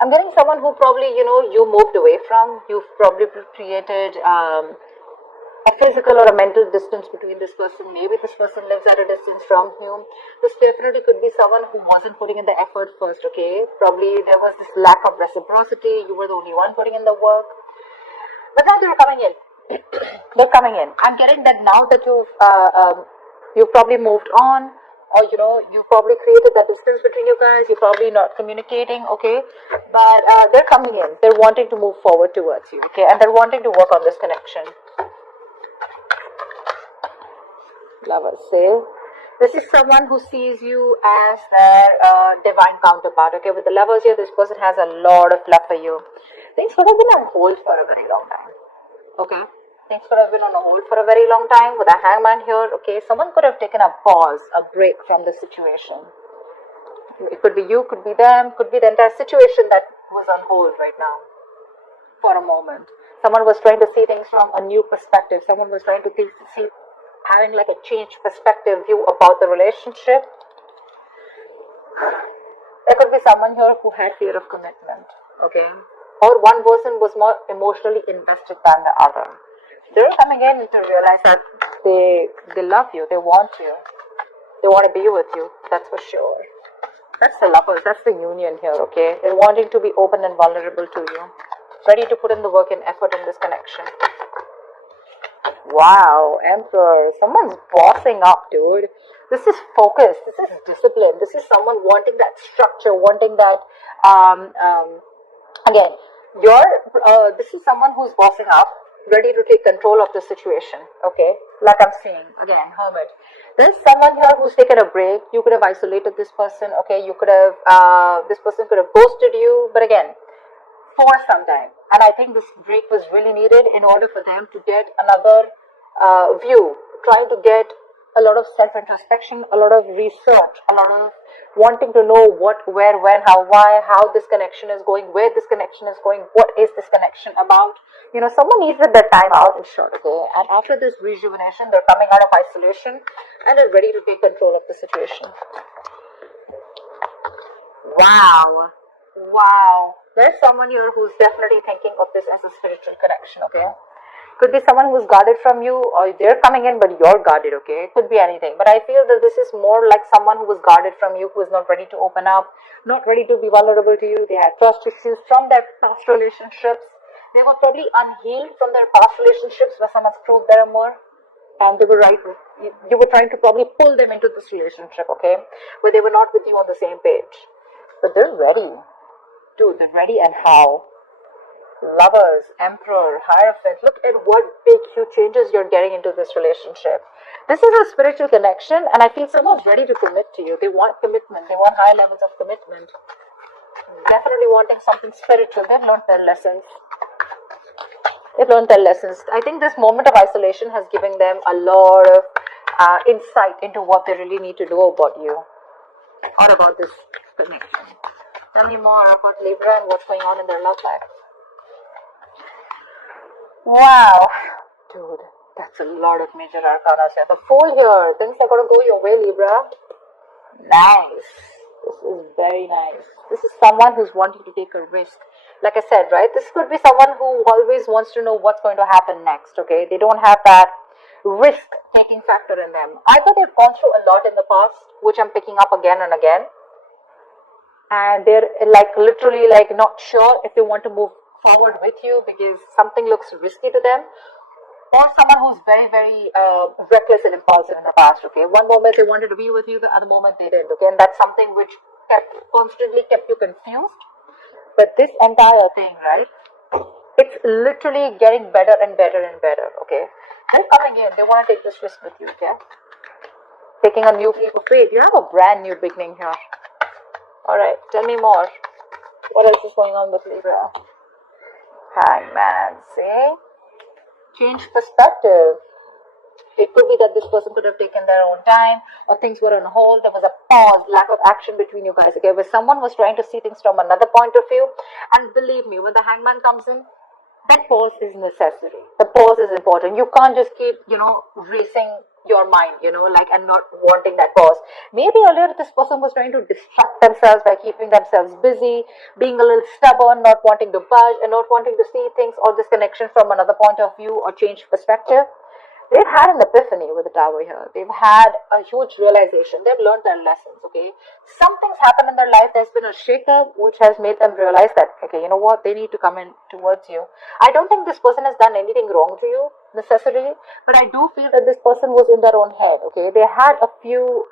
I'm getting someone who probably, you moved away from. You've probably created a physical or a mental distance between this person. Maybe this person lives at a distance from you. This definitely could be someone who wasn't putting in the effort first, okay? Probably there was this lack of reciprocity. You were the only one putting in the work. But now they're coming in. They're coming in. I'm getting that now that you've probably moved on, or you probably created that distance between you guys. You're probably not communicating, okay? But they're coming in. They're wanting to move forward towards you, okay? And they're wanting to work on this connection. Lovers, say this is someone who sees you as their divine counterpart, okay? With the lovers here, this person has a lot of love for you. Things could have been on hold for a very long time, okay? Things could have been on hold for a very long time with a hangman here, okay? Someone could have taken a pause, a break from the situation. It could be you, could be them, could be the entire situation that was on hold right now for a moment. Someone was trying to see things from a new perspective. Someone was trying to see, having like a changed perspective view about the relationship. There could be someone here who had fear of commitment, okay? Or one person was more emotionally invested than the other. They're coming in to realize that they love you, they want you, they want to be with you, that's for sure. That's the lovers, that's the union here, okay? They're wanting to be open and vulnerable to you, ready to put in the work and effort in this connection. Wow, Emperor, someone's bossing up, dude. This is focus, this is discipline, this is someone wanting that structure, wanting that, again, this is someone who's bossing up, ready to take control of the situation, okay? Like I'm saying, again, Hermit. There's someone here who's taken a break. You could have isolated this person, okay? You could have, this person could have ghosted you, but again, for some time. And I think this break was really needed in order for them to get another view, trying to get a lot of self-introspection, a lot of research, a lot of wanting to know what, where, when, how, why, how this connection is going, where this connection is going, what is this connection about. Someone needs their time out in short, okay? And after this rejuvenation, they're coming out of isolation and they're ready to take control of the situation. Wow. There's someone here who's definitely thinking of this as a spiritual connection, okay? Could be someone who's guarded from you, or they're coming in but you're guarded, okay? It could be anything. But I feel that this is more like someone who was guarded from you, who is not ready to open up, not ready to be vulnerable to you. They had trust issues from their past relationships. They were probably unhealed from their past relationships where someone's proved them more. They were right. You were trying to probably pull them into this relationship, okay? Where they were not with you on the same page. But they're ready. Dude, they're ready, and how? Lovers, Emperor, Hierophant. Look at what big, huge changes you're getting into this relationship. This is a spiritual connection, and I feel someone's ready to commit to you. They want commitment. They want high levels of commitment. Definitely wanting something spiritual. They've learned their lessons. I think this moment of isolation has given them a lot of insight into what they really need to do about you or about this connection. Tell me more about Libra and what's going on in their love life. Wow, dude, that's a lot of major arcana here. The Fool here, things are going to go your way, Libra. Nice. This is very nice. This is someone who's wanting to take a risk. Like I said, right, this could be someone who always wants to know what's going to happen next, okay? They don't have that risk-taking factor in them. Either they've gone through a lot in the past, which I'm picking up again and again, and they're like literally like not sure if they want to move forward with you because something looks risky to them, or someone who's very, very reckless and impulsive in the past, okay? One moment they wanted to be with you, the other moment they didn't, okay? And that's something which constantly kept you confused. But this entire thing, right, it's literally getting better and better and better, okay? They're coming in, they want to take this risk with you, okay? Taking a new leap of faith. You have a brand new beginning here. Alright, tell me more. What else is going on with Libra? Hangman, see? Change perspective. It could be that this person could have taken their own time, or things were on hold. There was a pause, lack of action between you guys, okay? Where someone was trying to see things from another point of view. And believe me, when the Hangman comes in, that pause is necessary. The pause is important. You can't just keep, racing your mind, like, and not wanting that pause. Maybe earlier this person was trying to distract themselves by keeping themselves busy, being a little stubborn, not wanting to budge, and not wanting to see things or this connection from another point of view or change perspective. They've had an epiphany with the tower here. They've had a huge realization. They've learned their lessons, okay? Something's happened in their life. There's been a shakeup which has made them realize that, okay, you know what? They need to come in towards you. I don't think this person has done anything wrong to you, necessarily, but I do feel that this person was in their own head, okay? They had a few,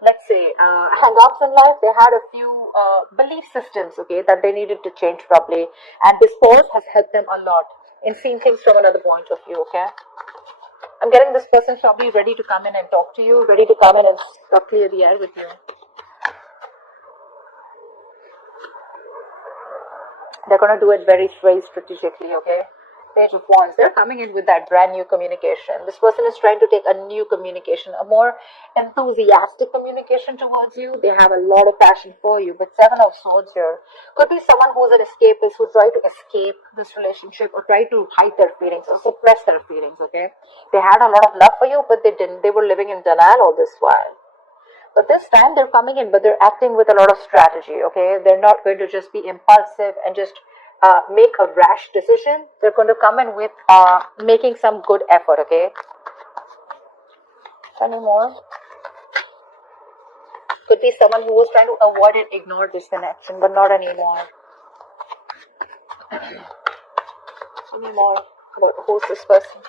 let's say, hang-ups in life. They had a few belief systems, okay, that they needed to change properly. And this pause has helped them a lot in seeing things from another point of view, okay? I'm getting this person probably ready to come in and talk to you, ready to come in and clear the air with you. They're going to do it very, very strategically, okay? Page of Wands, they're coming in with that brand new communication. This person is trying to take a new communication, a more enthusiastic communication towards you. They have a lot of passion for you, but Seven of Swords here could be someone who's an escapist, who try to escape this relationship or try to hide their feelings or suppress their feelings, okay? They had a lot of love for you, but they didn't. They were living in denial all this while. But this time they're coming in, but they're acting with a lot of strategy, okay? They're not going to just be impulsive and just make a rash decision. They're going to come in with making some good effort, okay? Any more? Could be someone who was trying to avoid and ignore this connection, but not anymore. Any more about who's this person?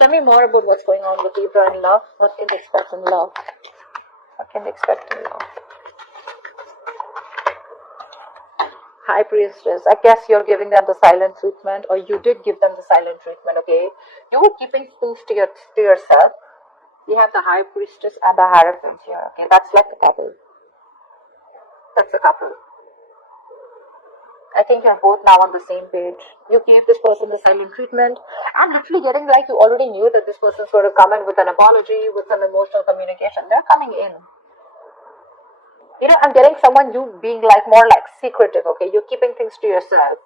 Tell me more about what's going on with Libra in love. What can they expect in love? What can they expect in love? High Priestess, I guess you're giving them the silent treatment, or you did give them the silent treatment, okay? You were keeping things to yourself. You have the High Priestess and the Hierophant here, okay? That's like a couple. That's a couple. I think you're both now on the same page. You gave this person the silent treatment. I'm literally getting like you already knew that this person's going to come in with an apology, with some emotional communication. They're coming in. I'm getting someone you being like more like secretive, okay? You're keeping things to yourself.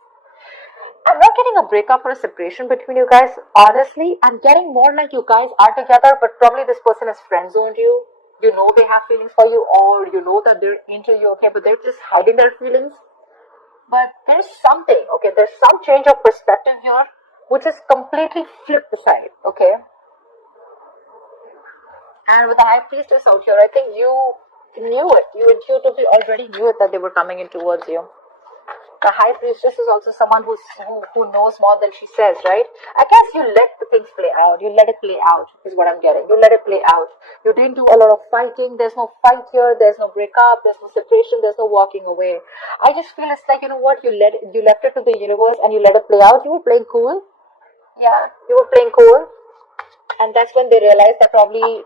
I'm not getting a breakup or a separation between you guys, honestly. I'm getting more like you guys are together, but probably this person has friend-zoned you. You know they have feelings for you, or you know that they're into you, okay? But they're just hiding their feelings. But there's something, okay? There's some change of perspective here, which is completely flipped aside, okay? And with the High Priestess out here, I think you knew it. You intuitively already knew it that they were coming in towards you. The High Priestess is also someone who knows more than she says, right? I guess you let the things play out. You let it play out is what I'm getting. You let it play out. You didn't do a lot of fighting. There's no fight here. There's no breakup. There's no separation. There's no walking away. I just feel it's like, you know what? You left it to the universe and you let it play out. You were playing cool. Yeah, you were playing cool. And that's when they realize that probably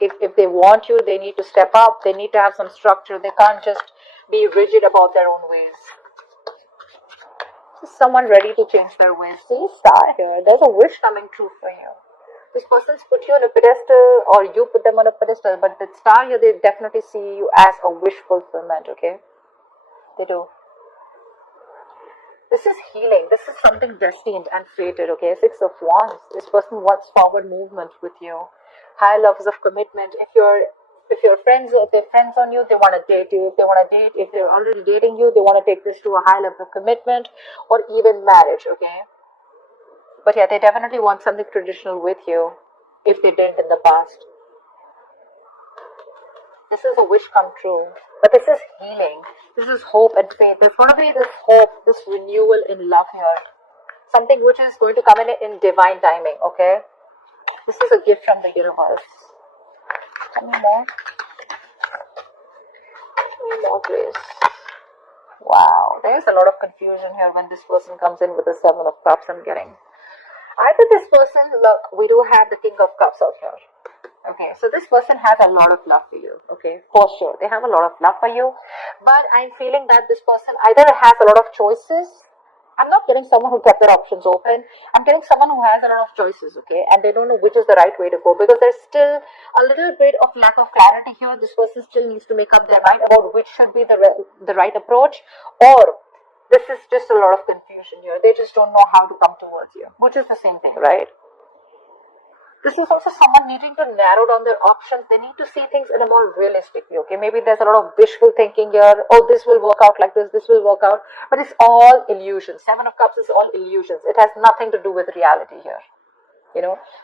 if they want you, they need to step up. They need to have some structure. They can't just be rigid about their own ways. Just someone ready to change their ways. See, star here. There's a wish coming true for you. This person's put you on a pedestal, or you put them on a pedestal. But the star here, they definitely see you as a wish fulfillment, okay? They do. This is healing. This is something destined and fated, okay? Six of Wands. This person wants forward movement with you. High levels of commitment. If they're friends on you, they want to date you. If they're already dating you, they want to take this to a high level of commitment or even marriage, okay? But yeah, they definitely want something traditional with you if they didn't in the past. This is a wish come true. But this is healing. This is hope and faith. There's going to be this hope, this renewal in love here. Something which is going to come in divine timing, okay? This is a gift from the universe. Any more? Any more, please? Wow. There's a lot of confusion here when this person comes in with the Seven of Cups I'm getting. Either this person, look, we do have the King of Cups out here. Okay, so this person has a lot of love for you, okay, for sure. They have a lot of love for you, but I'm feeling that this person either has a lot of choices. I'm not getting someone who kept their options open. I'm getting someone who has a lot of choices, okay, and they don't know which is the right way to go because there's still a little bit of lack of clarity here. This person still needs to make up their mind about which should be the right approach, or this is just a lot of confusion here. They just don't know how to come towards you, which is the same thing, right? This is also someone needing to narrow down their options. They need to see things in a more realistic view, okay? Maybe there's a lot of wishful thinking here. Oh, this will work out like this will work out. But it's all illusions. Seven of Cups is all illusions. It has nothing to do with reality here.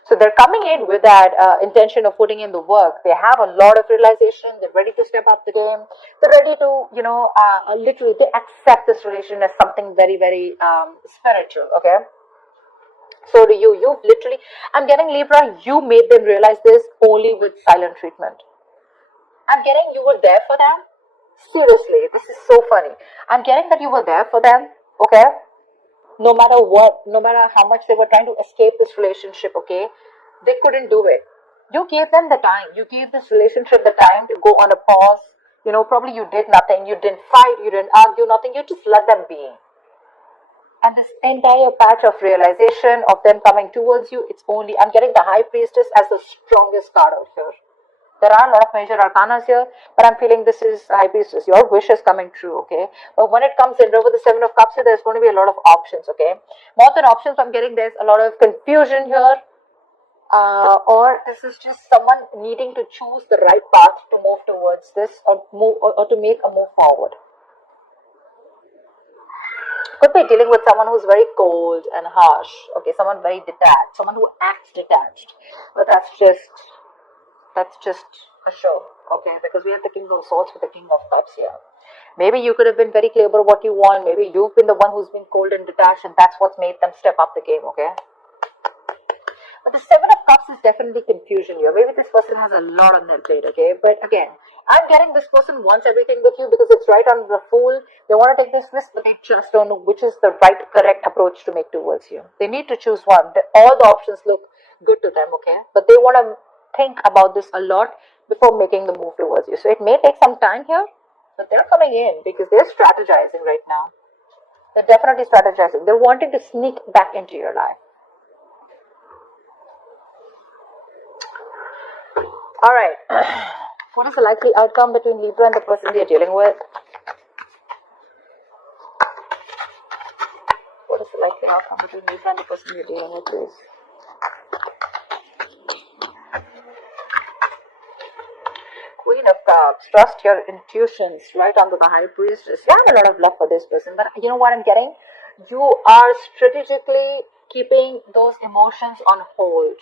So they're coming in with that intention of putting in the work. They have a lot of realization. They're ready to step up the game. They're ready to literally they accept this relation as something very, very spiritual. Okay, so do you've literally, I'm getting Libra, you made them realize this only with silent treatment. I'm getting you were there for them. Seriously, this is so funny. I'm getting that you were there for them. Okay, no matter what, no matter how much they were trying to escape this relationship, okay, they couldn't do it. You gave them the time. You gave this relationship the time to go on a pause. Probably you did nothing. You didn't fight. You didn't argue, nothing. You just let them be. And this entire patch of realization of them coming towards you, it's only, I'm getting the High Priestess as the strongest card out here. There are a lot of major arcanas here, but I'm feeling this is High Priestess. Your wish is coming true, okay? But when it comes in over the Seven of Cups here, there's going to be a lot of options, okay? More than options, I'm getting there's a lot of confusion here. Or this is just someone needing to choose the right path to move towards this or to make a move forward. Could be dealing with someone who's very cold and harsh, okay? Someone very detached, someone who acts detached. But that's just a show, okay? Because we have the King of Swords with the King of Cups here. Maybe you could have been very clear about what you want. Maybe you've been the one who's been cold and detached, and that's what's made them step up the game, okay? But the Seven of Cups is definitely confusion here. Maybe this person has a lot on their plate, okay? But again, I'm getting this person wants everything with you because it's right on the Fool. They want to take this risk, but they just don't know which is the right, correct approach to make towards you. They need to choose one. All the options look good to them, okay? But they want to think about this a lot before making the move towards you. So it may take some time here, but they're coming in because they're strategizing right now. They're definitely strategizing. They're wanting to sneak back into your life. Alright, what is the likely outcome between Libra and the person you're dealing with? What is the likely outcome between Libra and the person you're dealing with, please? Queen of Cups, trust your intuitions, right under the High Priestess. You have a lot of love for this person, but you know what I'm getting? You are strategically keeping those emotions on hold.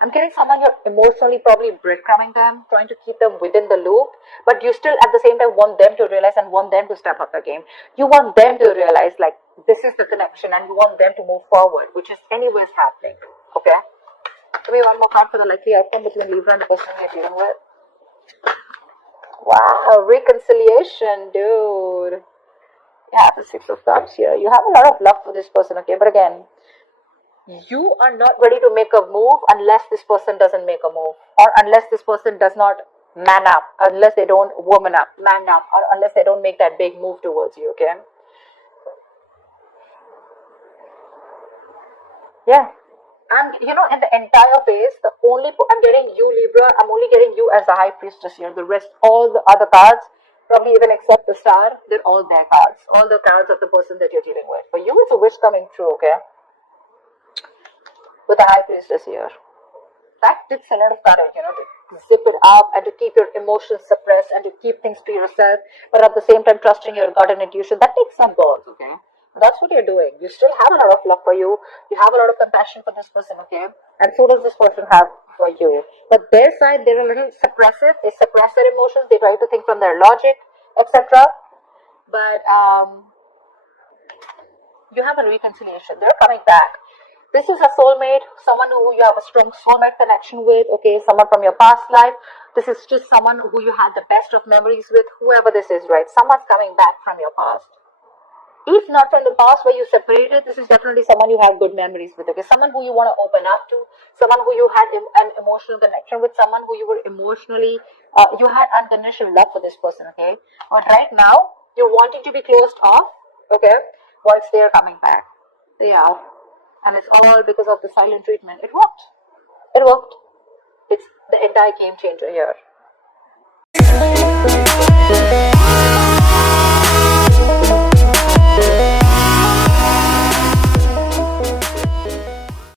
I'm getting someone you're emotionally probably breadcrumbing them, trying to keep them within the loop, but you still at the same time want them to realize and want them to step up the game. You want them to realize like this is the connection and you want them to move forward, which is anyways happening. Okay? Give me one more card for the likely outcome between Libra and the person you're dealing with. Wow, reconciliation, dude. Yeah, the Six of Cups here. You have a lot of love for this person, okay? But again, you are not ready to make a move unless this person doesn't make a move, or unless this person does not man up, unless they don't woman up, man up, or unless they don't make that big move towards you, okay? Yeah. And in the entire phase, I'm getting you, Libra, I'm only getting you as the High Priestess here. The rest, all the other cards, probably even except the Star, they're all their cards. All the cards of the person that you're dealing with. For you, it's a wish coming true, okay? With the High Priestess here. That takes a lot of courage, to zip it up and to keep your emotions suppressed and to keep things to yourself, but at the same time trusting your gut and intuition. That takes some balls, okay? That's what you're doing. You still have a lot of love for you. You have a lot of compassion for this person, okay? And so does this person have for you. But their side, they're a little suppressive. They suppress their emotions. They try to think from their logic, etc. But you have a reconciliation. They're coming back. This is a soulmate, someone who you have a strong soulmate connection with, okay, someone from your past life. This is just someone who you had the best of memories with, whoever this is, right? Someone's coming back from your past. If not from the past where you separated, this is definitely someone you have good memories with, okay? Someone who you want to open up to, someone who you had an emotional connection with, someone who you were emotionally, you had unconditional love for this person, okay? But right now, you're wanting to be closed off, okay, whilst they're coming back. They are. And it's all because of the silent treatment. It worked. It worked. It's the entire game changer here.